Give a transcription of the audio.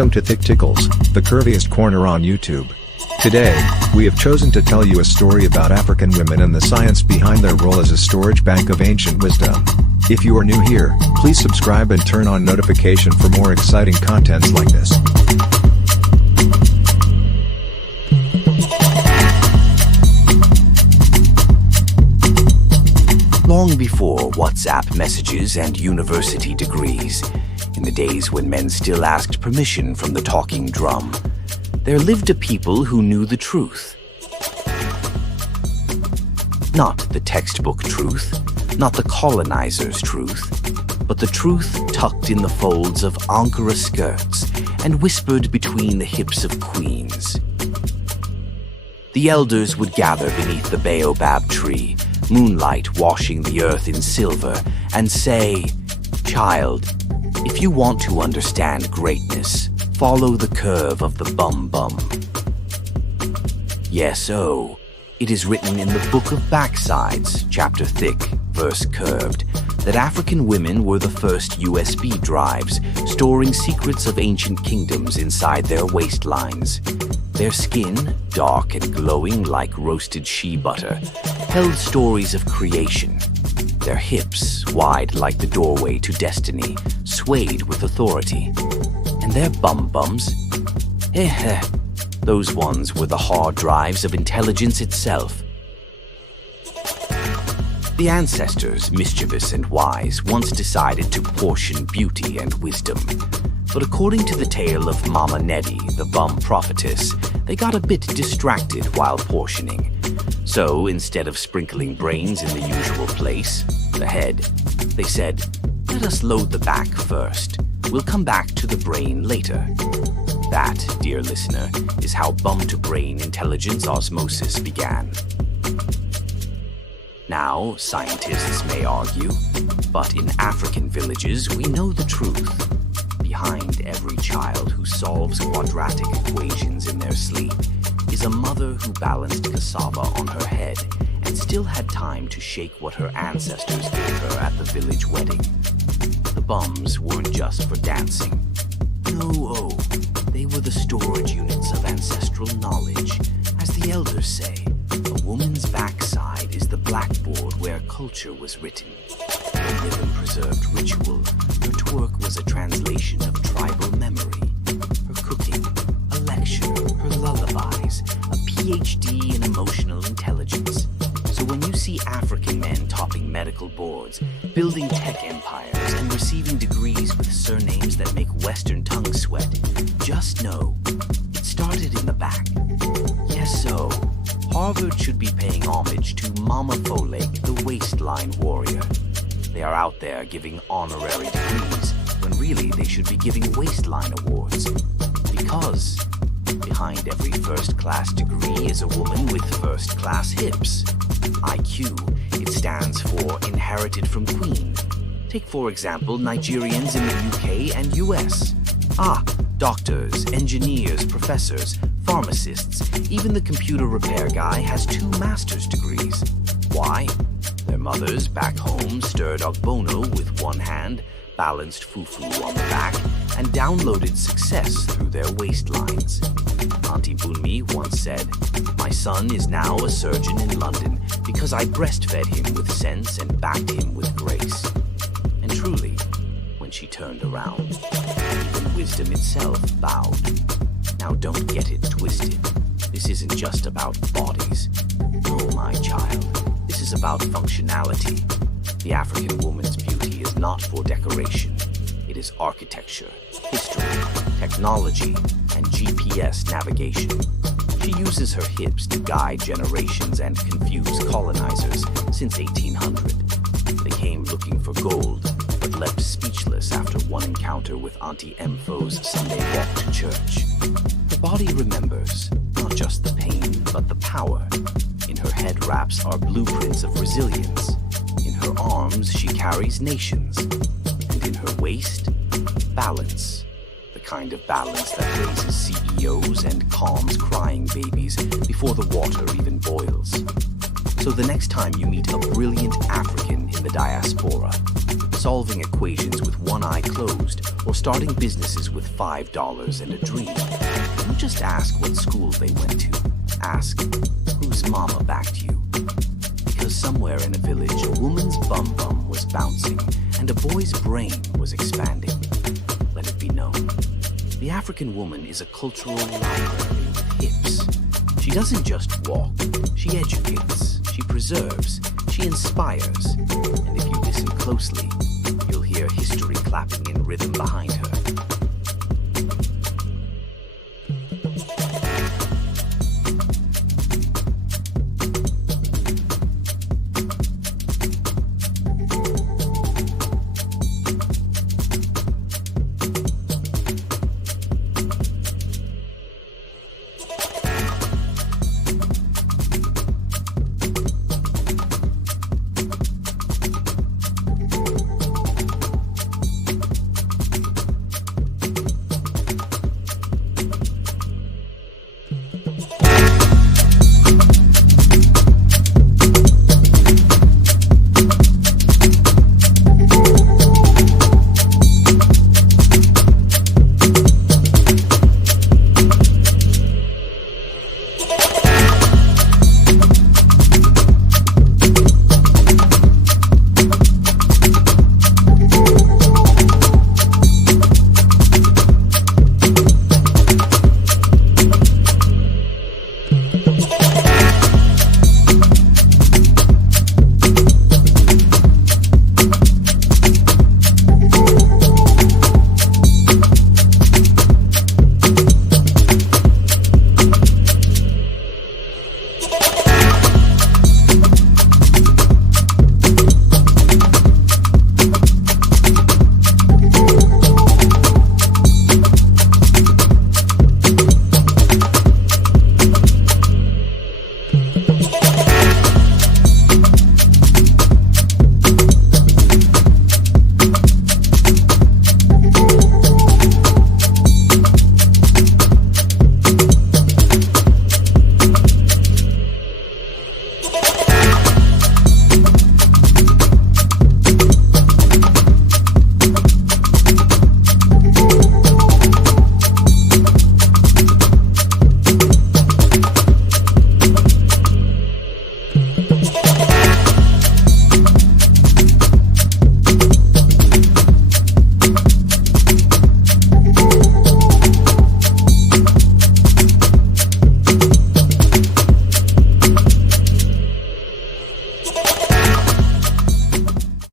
Welcome to Thick Tickles, the curviest corner on YouTube. Today, we have chosen to tell you a story about African women and the science behind their role as a storage bank of ancient wisdom. If you are new here, please subscribe and turn on notification for more exciting contents like this. Long before WhatsApp messages and university degrees, in the days when men still asked permission from the talking drum, there lived a people who knew the truth. Not the textbook truth, not the colonizer's truth, but the truth tucked in the folds of Ankara skirts and whispered between the hips of queens. The elders would gather beneath the baobab tree, moonlight washing the earth in silver, and say, "Child, if you want to understand greatness, follow the curve of the bum-bum." Yes, oh, it is written in the Book of Backsides, chapter thick, verse curved, that African women were the first USB drives, storing secrets of ancient kingdoms inside their waistlines. Their skin, dark and glowing like roasted shea butter, held stories of creation. Their hips, wide like the doorway to destiny, swayed with authority. And their bum-bums? Those ones were the hard drives of intelligence itself. The ancestors, mischievous and wise, once decided to portion beauty and wisdom. But according to the tale of Mama Neddy, the bum prophetess, they got a bit distracted while portioning. So instead of sprinkling brains in the usual place, the head, they said, "Let us load the back first. We'll come back to the brain later." That, dear listener, is how bum-to-brain intelligence osmosis began. Now, scientists may argue, but in African villages we know the truth. Behind every child who solves quadratic equations in their sleep is a mother who balanced cassava on her head and still had time to shake what her ancestors gave her at the village wedding. The bums weren't just for dancing. No, they were the storage units of ancestral knowledge. As the elders say, a woman's backside is the blackboard where culture was written. Her rhythm preserved ritual. Her twerk was a translation of tribal memory. Her cooking, a lecture. Her lullabies, a PhD in emotional intelligence. So when you see African men topping medical boards, building tech empires, and receiving degrees with surnames that make Western tongues sweat, just know it started in the back. Yes, so Harvard should be paying homage to Mama Folake, the waistline warrior. They are out there giving honorary degrees, when really they should be giving waistline awards. Because behind every first-class degree is a woman with first-class hips. IQ, it stands for Inherited from Queen. Take, for example, Nigerians in the UK and US. Doctors, engineers, professors, pharmacists, even the computer repair guy has 2 master's degrees. Why? Their mothers back home stirred ogbono with one hand, balanced fufu on the back, and downloaded success through their waistlines. Auntie Bunmi once said, "My son is now a surgeon in London because I breastfed him with sense and backed him with grace." And truly, when she turned around, even wisdom itself bowed. Now don't get it twisted. This isn't just about bodies. No, my child. This is about functionality. The African woman's beauty is not for decoration. It is architecture, history, technology, and GPS navigation. She uses her hips to guide generations and confuse colonizers since 1800. They came looking for gold, but left speechless after one encounter with Auntie Mfo's Sunday walk to church. Her body remembers, not just the pain, but the power. In her head wraps are blueprints of resilience. In her arms, she carries nations. And in her waist, balance. The kind of balance that raises CEOs and calms crying babies before the water even boils. So the next time you meet a brilliant African in the diaspora, solving equations with one eye closed, or starting businesses with $5 and a dream. Don't just ask what school they went to. Ask, whose mama backed you? Because somewhere in a village, a woman's bum was bouncing, and a boy's brain was expanding. Let it be known. The African woman is a cultural library with hips. She doesn't just walk, she educates, she preserves, she inspires, and if you listen closely, you'll hear history clapping in rhythm behind her.